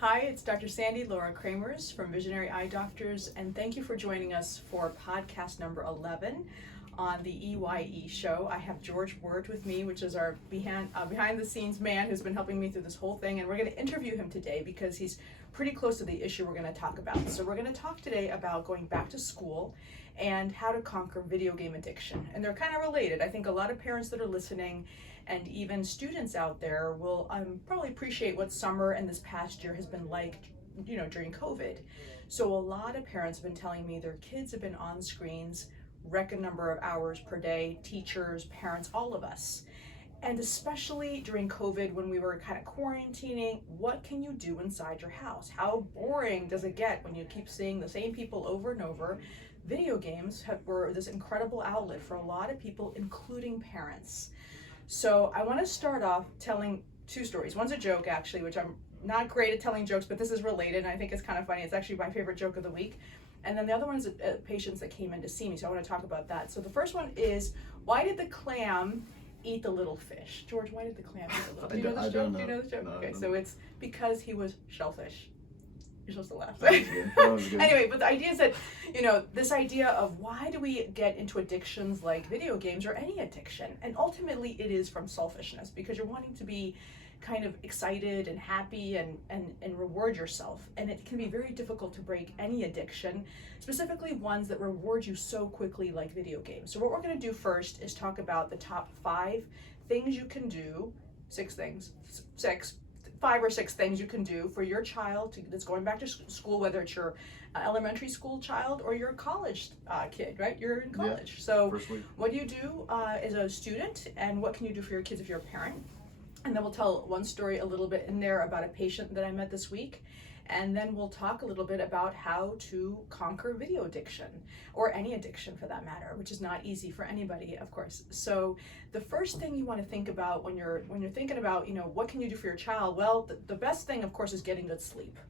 Hi, it's Dr. Sandy Laura Cremers from Visionary Eye Doctors, and thank you for joining us for podcast number 11 on the EYE show. I have George Word with me, which is our behind the scenes man who's been helping me through this whole thing, and we're going to interview him today because he's pretty close to the issue we're going to talk about. So we're going to talk today about going back to school and how to conquer video game addiction. And they're kind of related. I think a lot of parents that are listening and even students out there will probably appreciate what summer and this past year has been like, during COVID. So a lot of parents have been telling me their kids have been on screens, record number of hours per day, teachers, parents, all of us. And especially during COVID when we were kind of quarantining, what can you do inside your house? How boring does it get when you keep seeing the same people over and over? Video games were this incredible outlet for a lot of people, including parents. So I want to start off telling two stories. One's a joke, actually, which I'm not great at telling jokes, but this is related, and I think it's kind of funny. It's actually my favorite joke of the week. And then the other one is patients that came in to see me, so I want to talk about that. So the first one is, why did the clam eat the little fish? George, why did the clam eat the little fish? Do you know this joke? Do you know this joke? No, Okay, so it's because he was shellfish. You're supposed to laugh. That was good. That was good. Anyway, but the idea is that, this idea of why do we get into addictions like video games or any addiction? And ultimately it is from selfishness, because you're wanting to be kind of excited and happy and reward yourself. And it can be very difficult to break any addiction, specifically ones that reward you so quickly like video games. So what we're going to do first is talk about the top 5 things you can do, 5 or 6 things you can do for your child that's going back to school, whether it's your elementary school child or your college kid, right? You're in college. Yeah, so what do you do as a student, and what can you do for your kids if you're a parent? And then we'll tell one story a little bit in there about a patient that I met this week. And then we'll talk a little bit about how to conquer video addiction, or any addiction for that matter, which is not easy for anybody, of course. So the first thing you want to think about when you're thinking about, what can you do for your child? Well, the best thing, of course, is getting good sleep.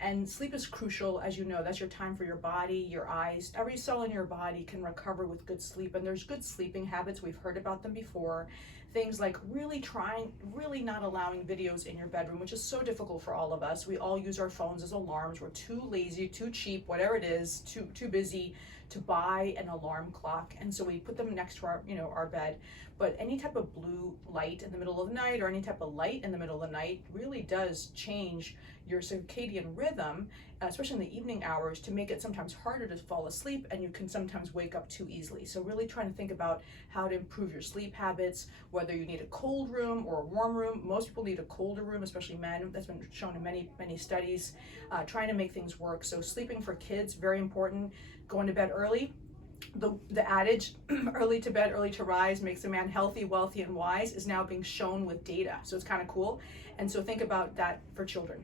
And sleep is crucial, as you know. That's your time for your body, your eyes. Every cell in your body can recover with good sleep. And there's good sleeping habits. We've heard about them before. Things like really not allowing videos in your bedroom, which is so difficult for all of us. We all use our phones as alarms. We're too lazy, too cheap, whatever it is, too busy to buy an alarm clock. And so we put them next to our bed. But any type of blue light in the middle of the night, or any type of light in the middle of the night, really does change your circadian rhythm, especially in the evening hours, to make it sometimes harder to fall asleep, and you can sometimes wake up too easily. So really trying to think about how to improve your sleep habits, whether you need a cold room or a warm room. Most people need a colder room, especially men. That's been shown in many studies, trying to make things work. So sleeping for kids, very important. Going to bed early. The adage, early to bed, early to rise, makes a man healthy, wealthy, and wise, is now being shown with data. So it's kind of cool. And so think about that for children.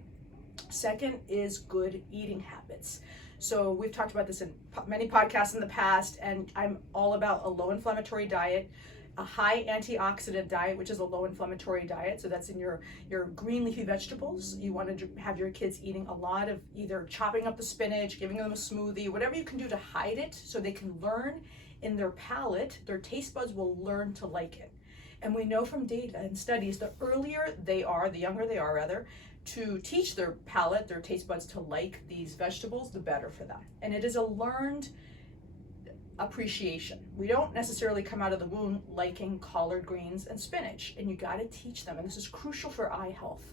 Second is good eating habits. So we've talked about this in many podcasts in the past, and I'm all about a low inflammatory diet, a high antioxidant diet, which is a low inflammatory diet. So that's in your green leafy vegetables. You want to have your kids eating a lot of either chopping up the spinach, giving them a smoothie, whatever you can do to hide it so they can learn in their palate, their taste buds will learn to like it. And we know from data and studies, the younger they are rather, to teach their palate, their taste buds to like these vegetables, the better for them. And it is a learned appreciation. We don't necessarily come out of the womb liking collard greens and spinach, and you got to teach them. And this is crucial for eye health,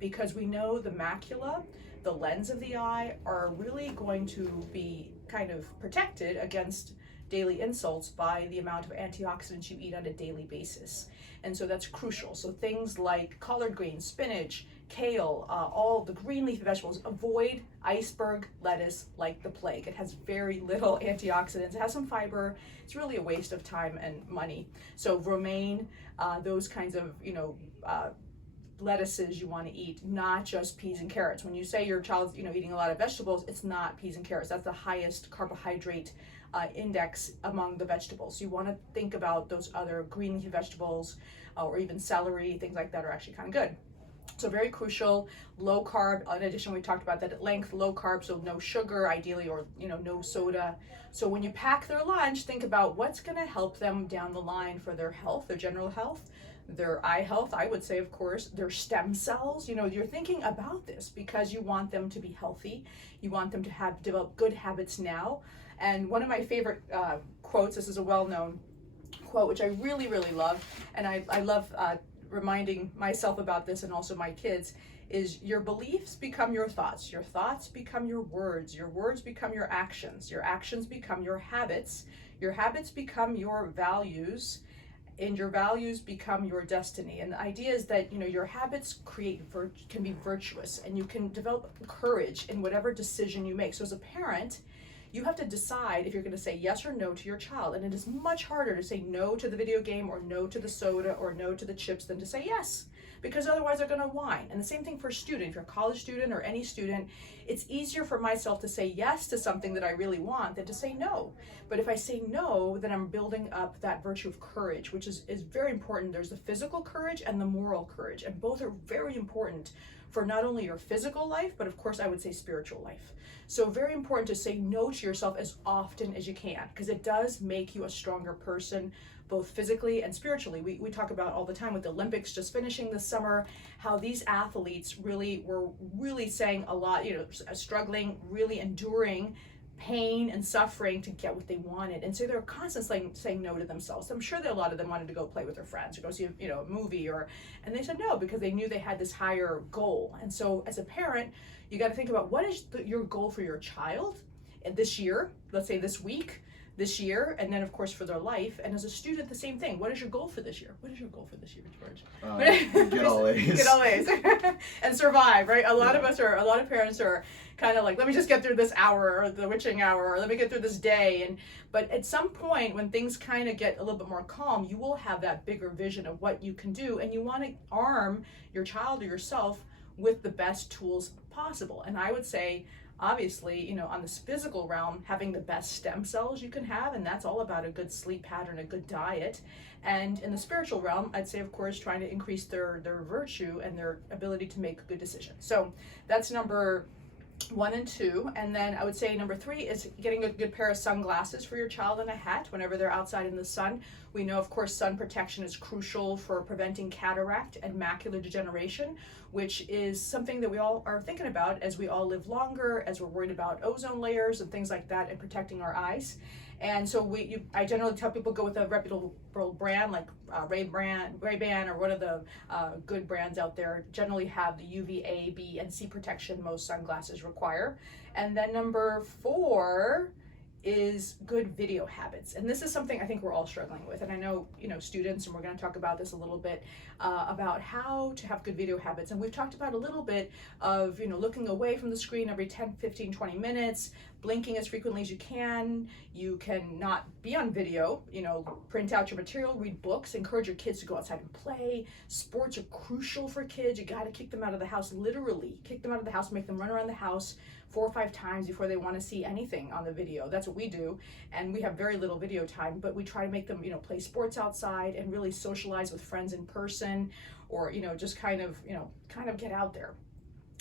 because we know the macula, the lens of the eye, are really going to be kind of protected against daily insults by the amount of antioxidants you eat on a daily basis. And so that's crucial. So things like collard greens, spinach, kale, all the green leafy vegetables. Avoid iceberg lettuce like the plague. It has very little antioxidants. It has some fiber. It's really a waste of time and money. So romaine, those kinds of lettuces you want to eat, not just peas and carrots. When you say your child's eating a lot of vegetables, it's not peas and carrots. That's the highest carbohydrate index among the vegetables. So you want to think about those other green leafy vegetables, or even celery, things like that are actually kind of good. So very crucial. Low carb. In addition, we talked about that at length. Low carb, so no sugar, ideally, or no soda. So when you pack their lunch, think about what's going to help them down the line for their health, their general health. their eye health, I would say, of course, their stem cells. You know, you're thinking about this because you want them to be healthy. You want them to develop good habits now. And one of my favorite quotes, this is a well-known quote, which I really, really love, and I love reminding myself about this and also my kids, is your beliefs become your thoughts become your words become your actions become your habits become your values, and your values become your destiny. And the idea is that, you know, your habits can be virtuous, and you can develop courage in whatever decision you make. So as a parent, you have to decide if you're going to say yes or no to your child. And it is much harder to say no to the video game or no to the soda or no to the chips than to say yes, because otherwise they're going to whine. And the same thing for a student. If you're a college student or any student, it's easier for myself to say yes to something that I really want than to say no. But if I say no, then I'm building up that virtue of courage, which is very important. There's the physical courage and the moral courage, and both are very important for not only your physical life, but of course I would say spiritual life. So very important to say no to yourself as often as you can, because it does make you a stronger person, both physically and spiritually. We talk about all the time with the Olympics just finishing this summer, how these athletes were really saying a lot, you know, struggling, really enduring pain and suffering to get what they wanted. And so they're constantly saying no to themselves. I'm sure that a lot of them wanted to go play with their friends or go see a movie, and they said no because they knew they had this higher goal. And so as a parent, you got to think about what is your goal for your child this year, let's say this week, this year, and then of course for their life. And as a student, the same thing. What is your goal for this year? What is your goal for this year, George? Get all A's. Get all A's. And survive, right? A lot of parents are kind of like, let me just get through this hour or the witching hour, or let me get through this day. But at some point when things kind of get a little bit more calm, you will have that bigger vision of what you can do, and you want to arm your child or yourself with the best tools possible. And I would say, obviously, you know, on this physical realm, having the best stem cells you can have, and that's all about a good sleep pattern, a good diet. And in the spiritual realm, I'd say, of course, trying to increase their virtue and their ability to make good decisions. So that's number 1 and 2. And then I would say number 3 is getting a good pair of sunglasses for your child and a hat whenever they're outside in the sun. We know, of course, sun protection is crucial for preventing cataract and macular degeneration, which is something that we all are thinking about as we all live longer, as we're worried about ozone layers and things like that and protecting our eyes. And so I generally tell people go with a reputable brand like Ray-Ban or one of the good brands out there. Generally have the UVA, B, and C protection most sunglasses require. And then number 4 is good video habits. And this is something I think we're all struggling with. And I know, you know, students, and we're going to talk about this a little bit, about how to have good video habits. And we've talked about a little bit of, you know, looking away from the screen every 10, 15, 20 minutes, blinking as frequently as you can. You can not be on video, you know, print out your material, read books, encourage your kids to go outside and play. Sports are crucial for kids. You got to kick them out of the house, literally kick them out of the house, make them run around the house 4 or 5 times before they want to see anything on the video. That's what we do. And we have very little video time, but we try to make them, you know, play sports outside and really socialize with friends in person, or, you know, just kind of get out there.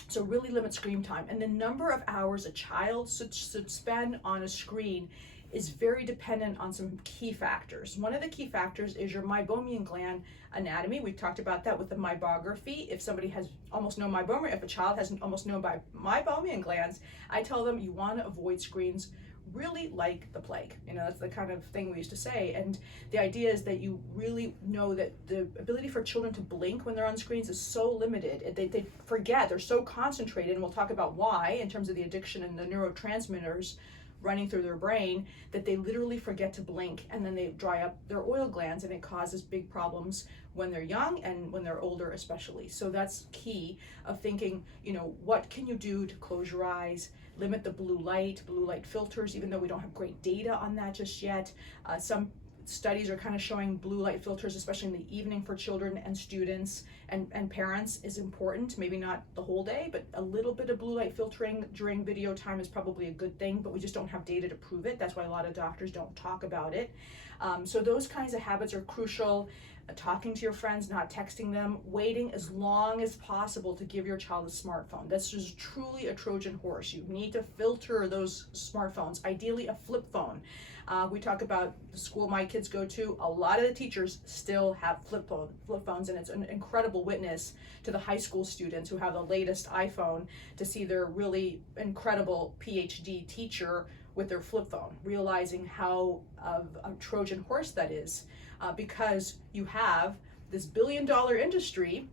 So really limit screen time. And the number of hours a child should spend on a screen is very dependent on some key factors. One of the key factors is your meibomian gland anatomy. We've talked about that with the meibography. If somebody has almost no meibomian, if a child has almost no meibomian glands, I tell them you want to avoid screens really like the plague. You know, that's the kind of thing we used to say. And the idea is that you really know that the ability for children to blink when they're on screens is so limited. They forget, they're so concentrated, and we'll talk about why in terms of the addiction and the neurotransmitters running through their brain, that they literally forget to blink, and then they dry up their oil glands, and it causes big problems when they're young and when they're older especially. So that's key of thinking, you know, what can you do to close your eyes, limit the blue light filters, even though we don't have great data on that just yet. Some studies are kind of showing blue light filters, especially in the evening for children and students and parents, is important. Maybe not the whole day, but a little bit of blue light filtering during video time is probably a good thing, but we just don't have data to prove it. That's why a lot of doctors don't talk about it. So those kinds of habits are crucial. talking to your friends, not texting them, waiting as long as possible to give your child a smartphone. That's just truly a Trojan horse. You need to filter those smartphones, ideally a flip phone. We talk about the school my kids go to. A lot of the teachers still have flip phones, and it's an incredible witness to the high school students who have the latest iPhone to see their really incredible PhD teacher with their flip phone, realizing how of a Trojan horse that is, because you have this billion-dollar industry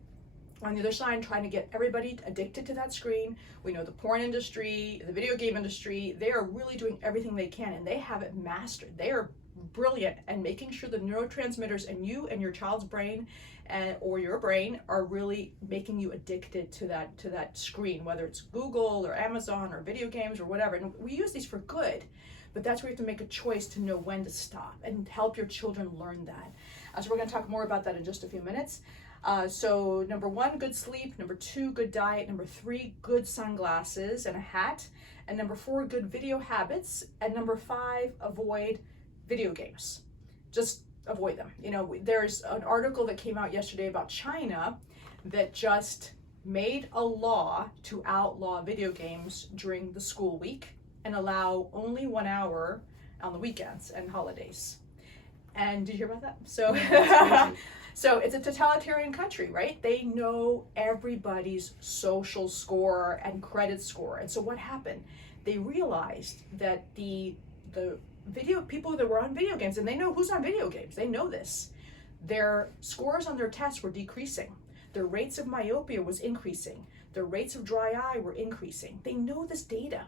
on the other side trying to get everybody addicted to that screen. We know the porn industry, the video game industry, they are really doing everything they can, and they have it mastered. They are brilliant at making sure the neurotransmitters in you and your child's brain or your brain are really making you addicted to that screen, whether it's Google or Amazon or video games or whatever. And we use these for good, but that's where you have to make a choice to know when to stop and help your children learn that. So we're going to talk more about that in just a few minutes. So number 1, good sleep. Number 2, good diet. Number 3, good sunglasses and a hat. And number 4, good video habits. And number 5, avoid video games. Just avoid them. You know, there's an article that came out yesterday about China that just made a law to outlaw video games during the school week and allow only 1 hour on the weekends and holidays. And did you hear about that? So, so it's a totalitarian country, right? They know everybody's social score and credit score. And so what happened? They realized that the video people that were on video games, and they know who's on video games, they know this, their scores on their tests were decreasing. Their rates of myopia was increasing. Their rates of dry eye were increasing. They know this data.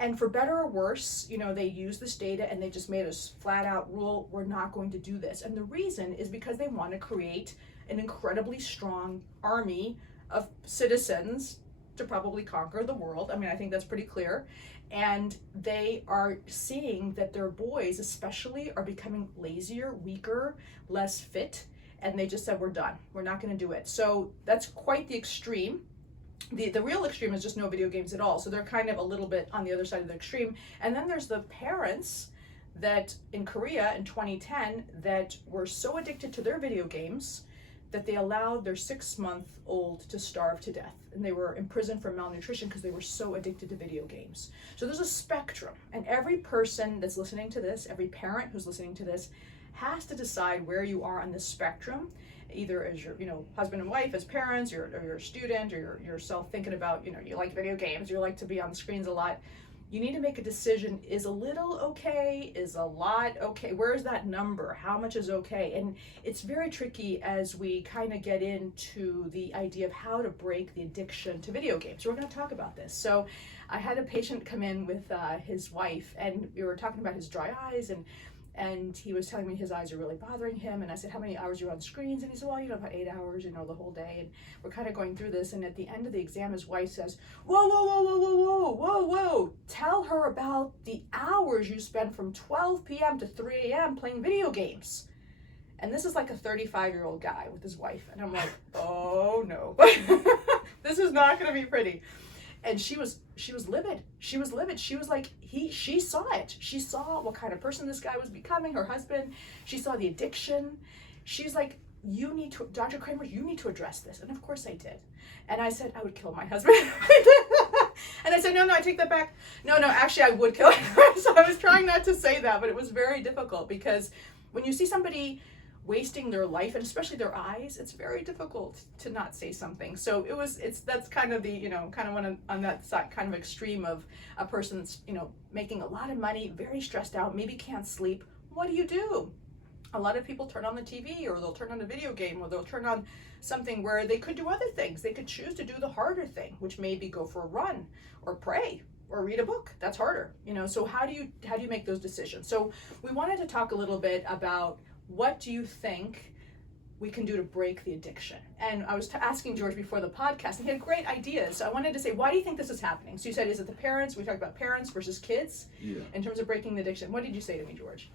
And for better or worse, you know, they use this data and they just made a flat out rule, we're not going to do this. And the reason is because they want to create an incredibly strong army of citizens to probably conquer the world. I mean, I think that's pretty clear. And they are seeing that their boys especially are becoming lazier, weaker, less fit. And they just said, we're done. We're not going to do it. So that's quite the extreme. The real extreme is just no video games at all. So they're kind of a little bit on the other side of the extreme. And then there's the parents that in Korea in 2010 that were so addicted to their video games that they allowed their 6-month-old to starve to death. And they were imprisoned for malnutrition because they were so addicted to video games. So there's a spectrum. And every person that's listening to this, every parent who's listening to this, has to decide where you are on the spectrum, either as your, husband and wife, as parents, or you're a student, or yourself thinking about, you like video games, you like to be on screens a lot. You need to make a decision. Is a little okay? Is a lot okay? Where's that number? How much is okay? And it's very tricky as we kind of get into the idea of how to break the addiction to video games. We're going to talk about this. So I had a patient come in with his wife, and we were talking about his dry eyes, and he was telling me his eyes are really bothering him. And I said, how many hours are you on screens? And he said, well, about 8 hours, the whole day. And we're kind of going through this. And at the end of the exam, his wife says, whoa, tell her about the hours you spend from 12 p.m. to 3 a.m. playing video games. And this is like a 35-year-old guy with his wife. And I'm like, oh no, this is not going to be pretty. And she was livid. She was livid. She was like, she saw it. She saw what kind of person this guy was becoming, her husband. She saw the addiction. She's like, Dr. Cremers, you need to address this. And of course I did. And I said, I would kill my husband. And I said, no, I take that back. No, actually I would kill him. So I was trying not to say that, but it was very difficult because when you see somebody wasting their life, and especially their eyes, it's very difficult to not say something. So that's kind of the, kind of one on that side, kind of extreme of a person that's, making a lot of money, very stressed out, maybe can't sleep. What do? A lot of people turn on the TV, or they'll turn on a video game, or they'll turn on something where they could do other things. They could choose to do the harder thing, which maybe go for a run or pray or read a book. That's harder, so how do you make those decisions? So we wanted to talk a little bit about what do you think we can do to break the addiction? And I was asking George before the podcast, and he had great ideas. So I wanted to say, why do you think this is happening? So you said, is it the parents? We talked about parents versus kids in terms of breaking the addiction. What did you say to me, George?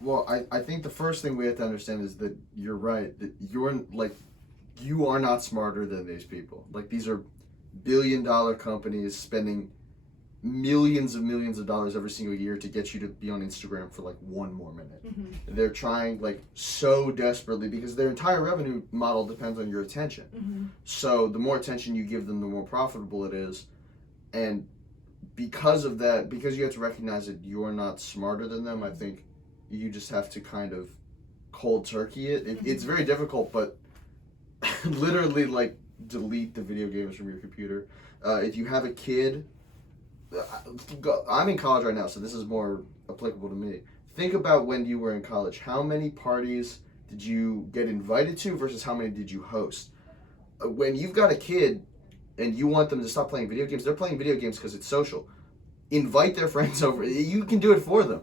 Well, I think the first thing we have to understand is that you're right, that you are not smarter than these people. Like, these are billion-dollar companies spending millions of dollars every single year to get you to be on Instagram for like 1 more minute. They're trying like so desperately because their entire revenue model depends on your attention. So the more attention you give them, the more profitable it is. And because of that, because you have to recognize that you're not smarter than them, I think you just have to kind of cold turkey it. It's very difficult, but literally like delete the video games from your computer. If you have a kid, I'm in college right now, so this is more applicable to me. Think about when you were in college. How many parties did you get invited to versus how many did you host? When you've got a kid and you want them to stop playing video games, they're playing video games because it's social. Invite their friends over. You can do it for them.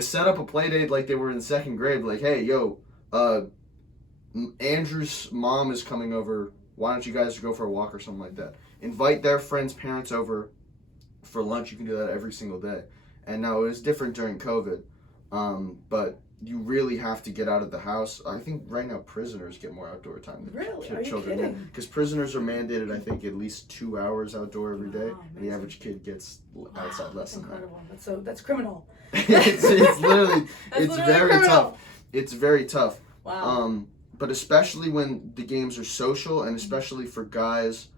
Set up a play date like they were in 2nd grade. Like, hey, yo, Andrew's mom is coming over. Why don't you guys go for a walk or something like that? Invite their friends' parents over for lunch. You can do that every single day. And now it was different during COVID, but you really have to get out of the house. I think right now prisoners get more outdoor time than children. Are you Because prisoners are mandated, I think, at least 2 hours outdoor every day, and the average kid gets outside less than that. That's criminal. it's literally it's very criminal. tough. It's very tough. Wow. But especially when the games are social, and especially for guys,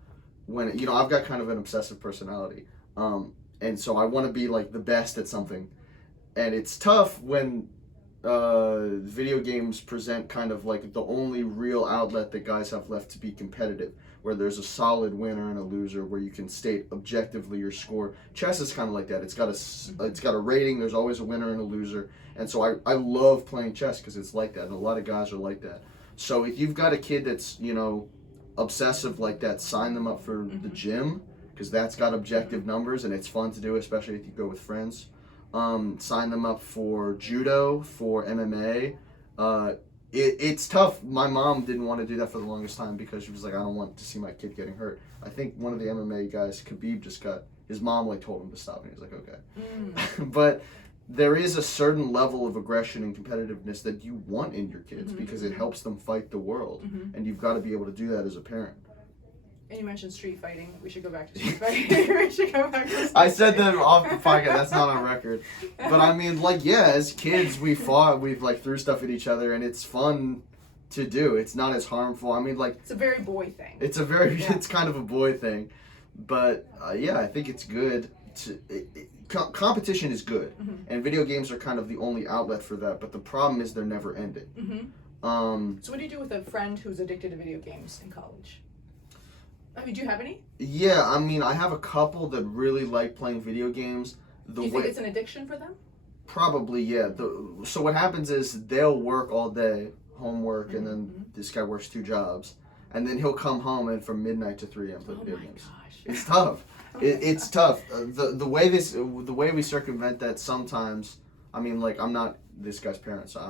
when I've got kind of an obsessive personality, and so I want to be like the best at something, and it's tough when video games present kind of like the only real outlet that guys have left to be competitive, where there's a solid winner and a loser, where you can state objectively your score. Chess is kind of like that. It's got a rating. There's always a winner and a loser, and so I love playing chess because it's like that, and a lot of guys are like that. So if you've got a kid that's obsessive like that, sign them up for the gym, because that's got objective numbers and it's fun to do, especially if you go with friends. Sign them up for judo, for MMA. It's tough. My mom didn't want to do that for the longest time because she was like, I don't want to see my kid getting hurt. I think one of the MMA guys, Khabib, his mom told him to stop, and he was like, okay. But there is a certain level of aggression and competitiveness that you want in your kids because it helps them fight the world, and you've got to be able to do that as a parent. And you mentioned street fighting. We should go back to street fighting. We should go back to street I said that off the podcast. That's not on record. But I mean, as kids, we fought. We threw stuff at each other, and it's fun to do. It's not as harmful. I mean, it's a very boy thing. It's it's kind of a boy thing. But I think it's good. Competition is good, and video games are kind of the only outlet for that. But the problem is they're never ending. So what do you do with a friend who's addicted to video games in college? Do you have any? Yeah, I mean, I have a couple that really like playing video games. Do you think it's an addiction for them? Probably, yeah. So what happens is they'll work all day, homework, and then this guy works 2 jobs, and then he'll come home and from midnight to 3 a.m. play video games. Gosh. It's tough. It's tough. The way we circumvent that sometimes. I mean, I'm not this guy's parent, so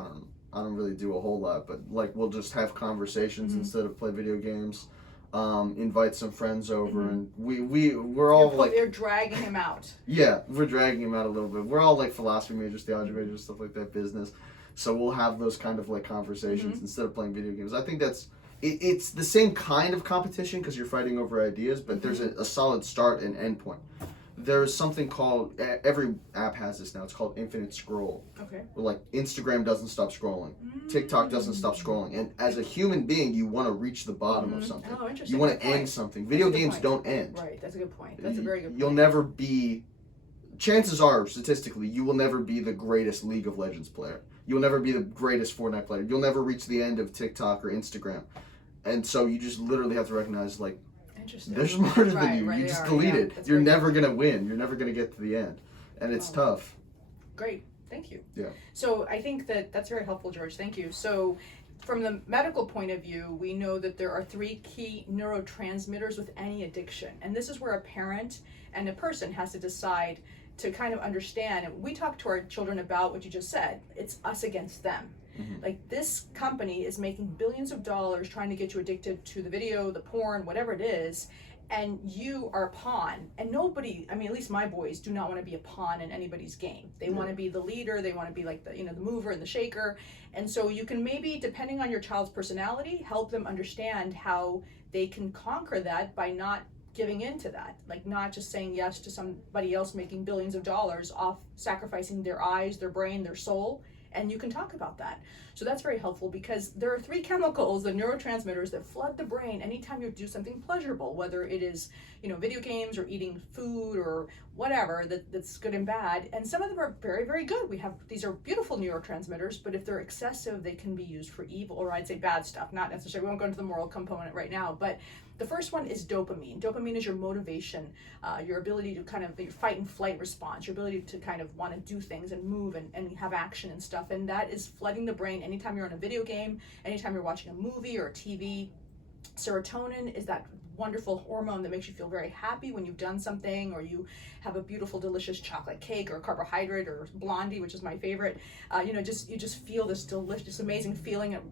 I don't really do a whole lot, but we'll just have conversations instead of play video games. Invite some friends over, and we're all they're dragging him out. Yeah, we're dragging him out a little bit. We're all philosophy majors, theology majors, stuff like that, business. So we'll have those kind of conversations instead of playing video games. I think it's the same kind of competition because you're fighting over ideas, but there's a solid start and end point. There's something called, every app has this now, it's called infinite scroll. Okay. Where Instagram doesn't stop scrolling. TikTok doesn't stop scrolling. And as a human being, you want to reach the bottom of something. Oh, interesting. You want to end something. Video games don't end. Right, that's a good point. That's a very good point. You'll never be, chances are, statistically, you will never be the greatest League of Legends player. You'll never be the greatest Fortnite player. You'll never reach the end of TikTok or Instagram. And so you just literally have to recognize, they're smarter than you. You just delete it. You're never going to win. You're never going to get to the end. And it's tough. Great. Thank you. Yeah. So I think that's very helpful, George. Thank you. So from the medical point of view, we know that there are 3 key neurotransmitters with any addiction. And this is where a parent and a person has to decide to kind of understand. And we talk to our children about what you just said. It's us against them. This company is making billions of dollars trying to get you addicted to the video, the porn, whatever it is, and you are a pawn. And nobody, at least my boys, do not want to be a pawn in anybody's game. They want to be the leader. They want to be the mover and the shaker. And so you can maybe, depending on your child's personality, help them understand how they can conquer that by not giving into that, like not just saying yes to somebody else making billions of dollars off sacrificing their eyes, their brain, their soul. And you can talk about that. So that's very helpful, because there are 3 chemicals, the neurotransmitters, that flood the brain anytime you do something pleasurable, whether it is, video games or eating food or whatever that's good and bad. And some of them are very, very good. These are beautiful neurotransmitters, but if they're excessive, they can be used for evil, or I'd say bad stuff, not necessarily, we won't go into the moral component right now, but the first one is dopamine. Dopamine is your motivation, your ability to kind of, your fight and flight response, your ability to kind of want to do things and move and have action and stuff. And that is flooding the brain anytime you're on a video game, anytime you're watching a movie or a TV. Serotonin is that wonderful hormone that makes you feel very happy when you've done something, or you have a beautiful, delicious chocolate cake or carbohydrate or blondie, which is my favorite. You just feel this delicious, amazing feeling. It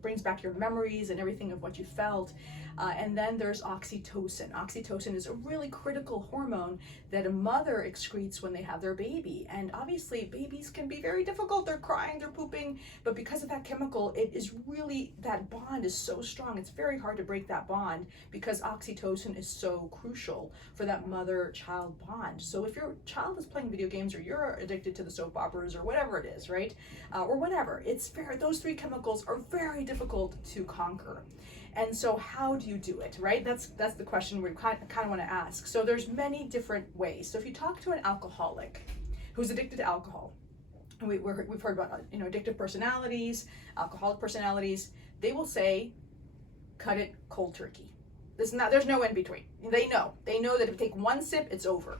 brings back your memories and everything of what you felt. And then there's oxytocin. Oxytocin is a really critical hormone that a mother excretes when they have their baby. And obviously babies can be very difficult. They're crying, they're pooping, but because of that chemical, it is really, that bond is so strong. It's very hard to break that bond, because oxytocin is so crucial for that mother-child bond. So if your child is playing video games, or you're addicted to the soap operas or whatever it is, right? Or whatever, those 3 chemicals are very difficult to conquer. And so how do you do it, right? That's the question we kind of want to ask. So there's many different ways. So if you talk to an alcoholic who's addicted to alcohol, and we've heard about addictive personalities, alcoholic personalities, they will say, cut it cold turkey. There's no in between. They know that if you take 1 sip, it's over.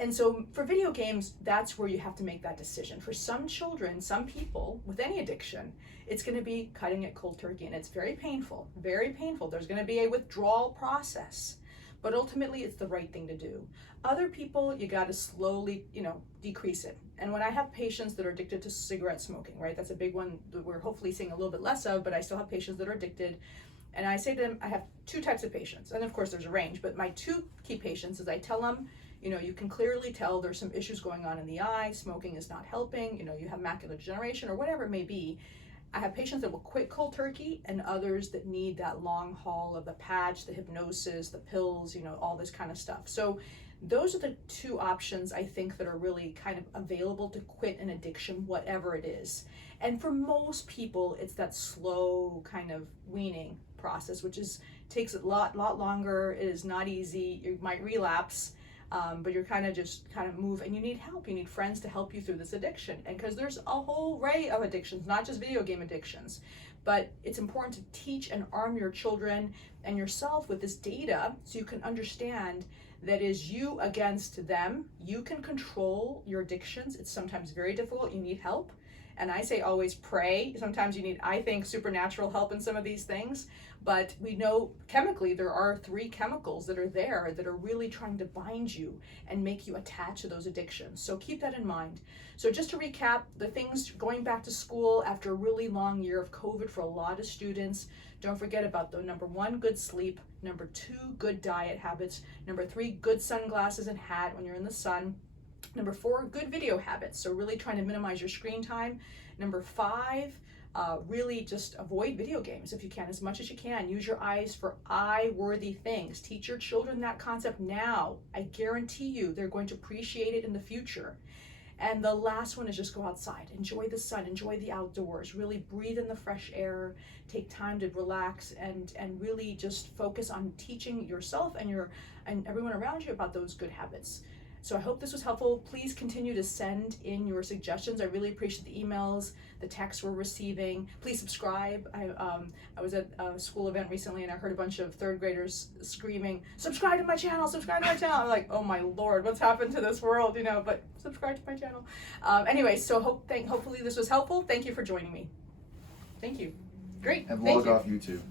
And so for video games, that's where you have to make that decision. For some children, some people with any addiction, it's going to be cutting it cold turkey, and it's very painful, very painful. There's going to be a withdrawal process, but ultimately it's the right thing to do. Other people, you got to slowly, decrease it. And when I have patients that are addicted to cigarette smoking, right, that's a big one that we're hopefully seeing a little bit less of, but I still have patients that are addicted. And I say to them, I have 2 types of patients, and of course there's a range, but my 2 key patients is I tell them, you can clearly tell there's some issues going on in the eye, smoking is not helping, you have macular degeneration or whatever it may be. I have patients that will quit cold turkey, and others that need that long haul of the patch, the hypnosis, the pills, all this kind of stuff. So those are the 2 options I think that are really kind of available to quit an addiction, whatever it is. And for most people, it's that slow kind of weaning process, which takes a lot longer. It is not easy. You might relapse. But you're kind of move, and you need help. You need friends to help you through this addiction. And because there's a whole array of addictions, not just video game addictions, but it's important to teach and arm your children and yourself with this data so you can understand that is you against them. You can control your addictions. It's sometimes very difficult. You need help. And I say always pray. Sometimes you need, I think, supernatural help in some of these things. But we know chemically there are 3 chemicals that are there that are really trying to bind you and make you attached to those addictions. So keep that in mind. So just to recap, the things going back to school after a really long year of COVID for a lot of students, don't forget about the number 1, good sleep, number 2, good diet habits, number 3, good sunglasses and hat when you're in the sun, number 4, good video habits. So really trying to minimize your screen time. Number 5, really just avoid video games if you can, as much as you can. Use your eyes for eye-worthy things. Teach your children that concept now. I guarantee you they're going to appreciate it in the future. And the last one is just go outside. Enjoy the sun, enjoy the outdoors, really breathe in the fresh air, take time to relax, and really just focus on teaching yourself and everyone around you about those good habits. So I hope this was helpful. Please continue to send in your suggestions. I really appreciate the emails, the texts we're receiving. Please subscribe. I was at a school event recently, and I heard a bunch of 3rd graders screaming, subscribe to my channel, subscribe to my channel. I'm like, oh my Lord, what's happened to this world, but subscribe to my channel. Anyway, so hopefully this was helpful. Thank you for joining me. Thank you. Great. And Thank log you. off YouTube.